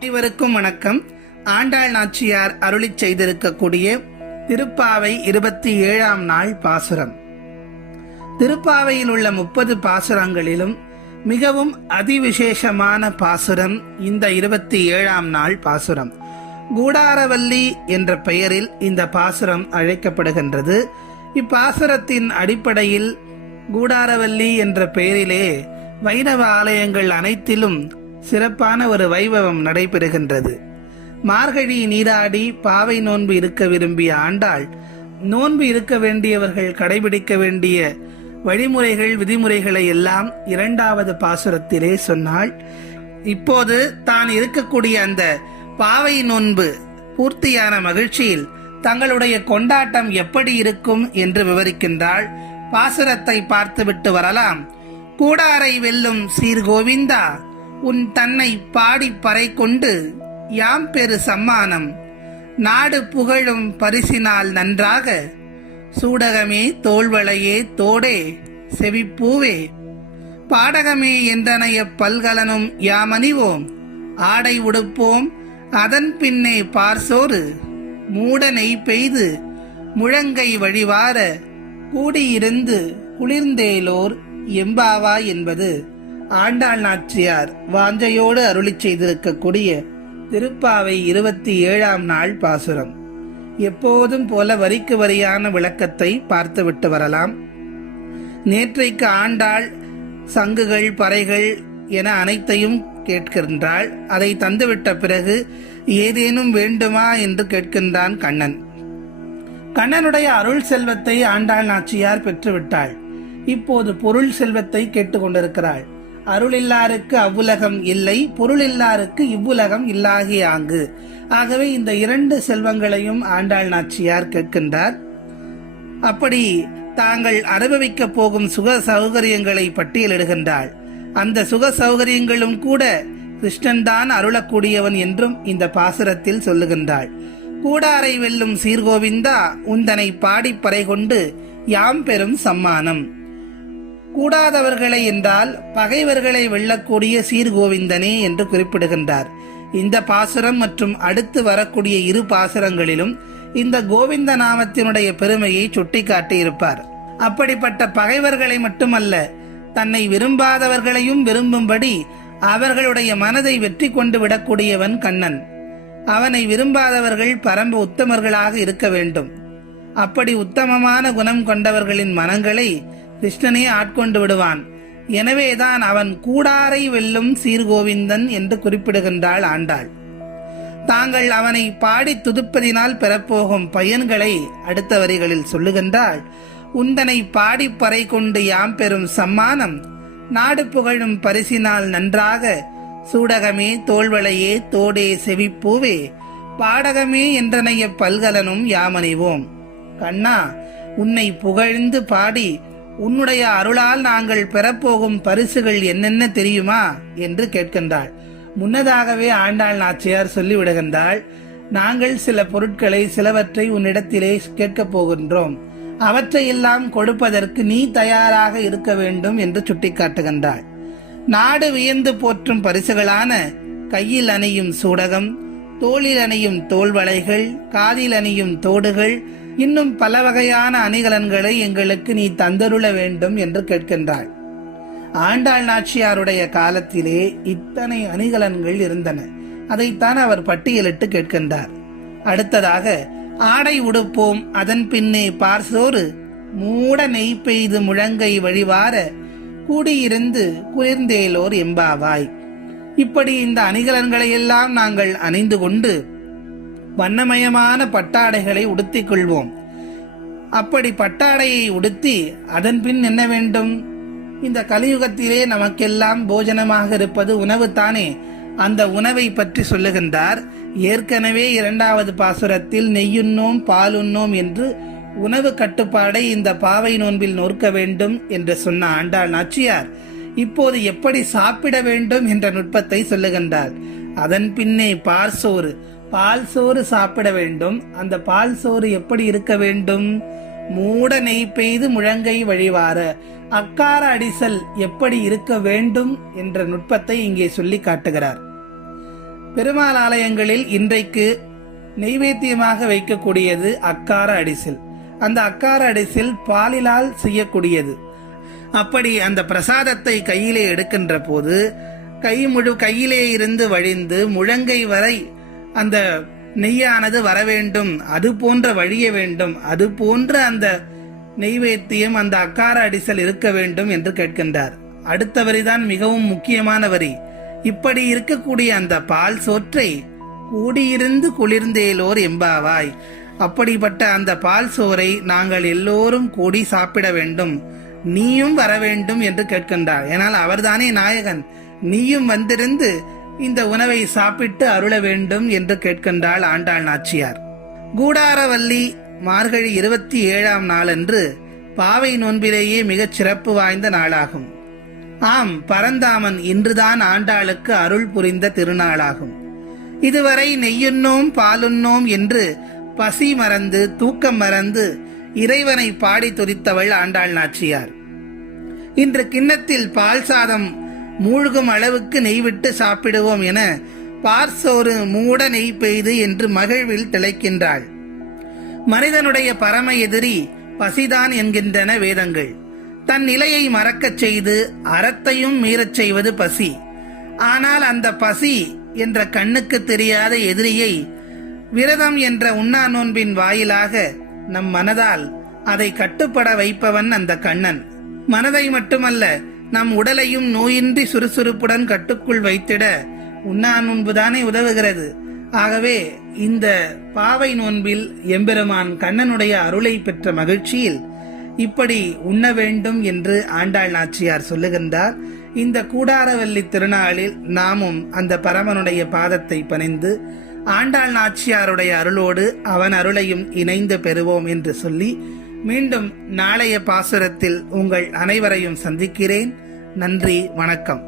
அனைவருக்கும் வணக்கம். ஆண்டாள் நாச்சியார் அருளிச் செய்திருக்கக்கூடிய திருப்பாவை இருபத்தி ஏழாம் நாள் பாசுரம். திருப்பாவையில் உள்ள முப்பது பாசுரங்களிலும் மிகவும் அதிவிசேஷமான பாசுரம் இந்த இருபத்தி ஏழாம் நாள் பாசுரம். கூடாரவல்லி என்ற பெயரில் இந்த பாசுரம் அழைக்கப்படுகின்றது. இப்பாசுரத்தின் அடிப்படையில் கூடாரவல்லி என்ற பெயரிலே வைணவ ஆலயங்கள் அனைத்திலும் சிறப்பான ஒரு வைபவம் நடைபெறுகின்றது. மார்கழி நீராடி பாவை நோன்பு இருக்க விரும்பிய ஆண்டாள் நோன்பு இருக்க வேண்டியவர்கள் கடைபிடிக்க வேண்டிய வழிமுறைகள் விதிமுறைகளை எல்லாம் இரண்டாவது பாசுரத்திலே சொன்னாள். இப்போது தான் இருக்கக்கூடிய அந்த பாவை நோன்பு பூர்த்தியான மகிழ்ச்சியில் தங்களுடைய கொண்டாட்டம் எப்படி இருக்கும் என்று விவரிக்கின்றாள். பாசுரத்தை பார்த்துவிட்டு வரலாம். கூடாரை வெல்லும் சீர்கோவிந்தா உன் தன்னை பாடி பறை கொண்டு யாம் பெரு சம்மானம். நாடு புகழும் பரிசினால் நன்றாக சூடகமே தோள்வளையே தோடே செவிப்பூவே. பாடகமே என்றனைய பல்கலனும் யாமணிவோம். ஆடை உடுப்போம் அதன் பின்னே பார்சோறு. மூட நெய் பெய்து முழங்கை வழிவார கூடியிருந்து குளிர்ந்தேலோர் எம்பாவா என்பது. ஆண்டாள் நாச்சியார் வாஞ்சையோடு அருளிச் செய்திருக்கக்கூடிய திருப்பாவை இருபத்தி ஏழாம் நாள் பாசுரம். எப்போதும் போல வரிக்கு வரியான விளக்கத்தை பார்த்துவிட்டு வரலாம். நேற்றைக்கு ஆண்டாள் சங்குகள் பறைகள் என அனைத்தையும் கேட்கின்றாள். அதை தந்துவிட்ட பிறகு ஏதேனும் வேண்டுமா என்று கேட்கின்றான் கண்ணன். கண்ணனுடைய அருள் செல்வத்தை ஆண்டாள் நாச்சியார் பெற்றுவிட்டாள். இப்போது பொருள் செல்வத்தை கேட்டுக்கொண்டிருக்கிறாள். அருளில்லாருக்கு அவ்வுலகம் இல்லை பொருளில்லாருக்கு இவ்வுலகம் இல்லாகிய ஆங்கு. ஆகவே இந்த இரண்டு செல்வங்களையும் ஆண்டாள் நாச்சியார் கேட்கின்றார். அப்படி தாங்கள் அனுபவிக்க போகும் சுக சௌகரியங்களை பட்டியலிடுகின்றாள். அந்த சுக சௌகரியங்களும் கூட கிருஷ்ணன்தான் அருளக்கூடியவன் என்றும் இந்த பாசுரத்தில் சொல்லுகின்றாள். கூடாரை வெல்லும் சீர்கோவிந்தா உந்தனை பாடிப்பறை கொண்டு யாம் பெறும் சம்மானம். கூடாதவர்களை என்றால் பகைவர்களை வெல்லக்கூடிய சீர்கோவிந்தனே என்று குறிப்பிடுகின்றார். இந்த பாசுரம் மற்றும் அடுத்து வரக்கூடிய இரு பாசுரங்களிலும் இந்த கோவிந்த நாமத்தினுடைய பெருமையை சுட்டிக்காட்டி இருப்பார் அப்படிப்பட்ட பகைவர்களை மட்டுமல்ல தன்னை விரும்பாதவர்களையும் விரும்பும்படி அவர்களுடைய மனதை வெற்றி கொண்டு விடக்கூடியவன் கண்ணன். அவனை விரும்பாதவர்கள் பரம்பு உத்தமர்களாக இருக்க வேண்டும். அப்படி உத்தமமான குணம் கொண்டவர்களின் மனங்களை கிருஷ்ணனை ஆட்கொண்டு விடுவான். எனவேதான் அவன் கூடாரை வெல்லும் சீர்கோவிந்தன் என்று குறிப்பிடுகின்றாள் ஆண்டாள். தாங்கள் அவனை பாடி துதுப்பதினால் பெறப்போகும் பயன்களை அடுத்த வரிகளில் சொல்லுகின்றாள். உந்தனை பாடி பறை கொண்டு யாம் பெறும் சம்மானம் நாடு புகழும் பரிசினால் நன்றாக சூடகமே தோள்வளையே தோடே செவிப்பூவே பாடகமே என்றனைய பல்கலனும் யாமனைவோம் கண்ணா உன்னை புகழ்ந்து பாடி உன்னுடைய அருளால் நாங்கள் பெறப்போகும் பரிசுகள் என்னென்ன தெரியுமா? என்று கேட்கின்றாள். முன்னதாகவே ஆண்டாள் நாச்சியார் சொல்லிவிடுகின்றாள் நாங்கள் சில பொருட்களை சிலவற்றை உன்னிடத்திலே கேட்கப் போகின்றோம். அவற்றையெல்லாம் கொடுப்பதற்கு நீ தயாராக இருக்க வேண்டும் என்று சுட்டிக்காட்டுகின்றாள். நாடு வியந்து போற்றும் பரிசுகளான கையில் அணியும் சூடகம் தோளில் அணியும் தோல்வளைகள் காதில் அணியும் தோடுகள் இன்னும் பல வகையான அணிகலன்களை எங்களுக்கு நீ தந்தருள வேண்டும் என்று கேட்கின்றாள் ஆண்டாள் நாச்சியாருடைய காலத்திலே இத்தனை அணிகலன்கள் இருந்தன. அதைத்தான் அவர் பட்டியலிட்டு கேட்கின்றார். அடுத்ததாக ஆடை உடுப்போம் அதன் பின்னே பார்சோறு மூட நெய் பெய்து முழங்கை வழிவார கூடியிருந்து குளிர்ந்தேலோர் எம்பாவாய். இப்படி இந்த அணிகலன்களை எல்லாம் நாங்கள் அணிந்து கொண்டு வண்ணமயமான பட்டாடைகளை உடுத்திக் கொள்வோம் அப்படி பட்டாடையை உடுத்தி அதன் பின் என்ன வேண்டும்? இந்த கலியுகத்திலே நமக்கெல்லாம் போஜனமாக இருப்பது உணவு தானே. அந்த உணவை பற்றி சொல்லுகின்றார் ஏற்கனவே இரண்டாவது பாசுரத்தில் நெய்யுண்ணோம் பாலுண்ணோம் என்று உணவு கட்டுப்பாடை இந்த பாவை நோன்பில் நோக்க வேண்டும் என்று சொன்ன ஆண்டாள் நாச்சியார் இப்போது எப்படி சாப்பிட வேண்டும் என்ற நுட்பத்தை சொல்லுகின்றார். அதன் பின்னே பார்சோறு பால் சோறு சாப்பிட வேண்டும். அந்த பால் சோறு எப்படி இருக்க வேண்டும்? மூட நெய் பெய்து முழங்கை வழிவார. அக்கார அடிசல் எப்படி இருக்க வேண்டும்? என்ற நுட்பத்தை இங்கே சொல்லி காட்டுகிறார். பெருமாள் ஆலயங்களில் இன்றைக்கு நெய்வேத்தியமாக வைக்கக்கூடியது அக்கார அடிசல். அந்த அக்கார அடிசில் பாலிலால் செய்யக்கூடியது. அப்படி அந்த பிரசாதத்தை கையிலே எடுக்கின்ற போது கை முழு கையிலே இருந்து வழிந்து முழங்கை வரை அந்த நெய்யானது வர வேண்டும் அது போன்ற வழிய வேண்டும் அது போன்ற அந்த நெய்வேத்தியம் அந்த அக்கார அடிசல் இருக்க வேண்டும் என்று கேட்கின்றார். அடுத்த வரிதான் மிகவும் முக்கியமான வரி இப்படி இருக்கக்கூடிய அந்த பால் சோற்றை கூடியிருந்து குளிர்ந்தேலோர் எம்பாவாய். அப்படிப்பட்ட அந்த பால் சோறை நாங்கள் எல்லோரும் கூடி சாப்பிட வேண்டும். நீயும் வர வேண்டும் என்று கேட்கின்றார். ஏனால் அவர்தானே நாயகன். நீயும் வந்திருந்து இந்த உணவை சாப்பிட்டு அருள வேண்டும் என்று கேட்கின்றாள் ஆண்டாள் நாச்சியார். கூடாரவல்லி மார்கழி இருபத்தி ஏழாம் நாளன்று பாவை நோன்பிலேயே மிகச் சிறப்பு வாய்ந்த நாளாகும். ஆம் பரந்தாமன் இன்றுதான் ஆண்டாளுக்கு அருள் புரிந்த திருநாளாகும். இதுவரை நெய்யுண்ணோம் பாலுண்ணோம் என்று பசி மறந்து தூக்கம் மறந்து இறைவனை பாடி துரித்தவள் ஆண்டாள் நாச்சியார். இன்று கிண்ணத்தில் பால் சாதம் மூழ்கும் அளவுக்கு நெய் விட்டு சாப்பிடுவோம் என பார்சோறு மூட நெய் பெய்து என்று மகிழ்வில் திளைக்கின்றாள். மனிதனுடைய பரம எதிரி பசிதான் என்கின்றன வேதங்கள். தன் நிலையை மறக்கச் செய்து அறத்தையும் மீறச் செய்வது பசி. ஆனால் அந்த பசி என்ற கண்ணுக்கு தெரியாத எதிரியை விரதம் என்ற உண்ணா நோன்பின் வாயிலாக நம் மனதால் அதை கட்டுப்பட வைப்பவன் அந்த கண்ணன். மனதை மட்டுமல்ல நம் உடலையும் நோயின்றி சுறுசுறுப்புடன் கட்டுக்குள் வைத்திட உண்ணா நோன்புதானே உதவுகிறது. ஆகவே இந்த பாவை நோன்பில் எம்பெருமான் கண்ணனுடைய அருளை பெற்ற மகிழ்ச்சியில் இப்படி உண்ண வேண்டும் என்று ஆண்டாள் நாச்சியார் சொல்லுகின்றார். இந்த கூடாரவல்லி திருநாளில் நாமும் அந்த பரமனுடைய பாதத்தை பணிந்து ஆண்டாள் நாச்சியாருடைய அருளோடு அவன் அருளையும் இணைந்து பெறுவோம் என்று சொல்லி மீண்டும் நாளைய பாசுரத்தில் உங்கள் அனைவரையும் சந்திக்கிறேன். நன்றி வணக்கம்.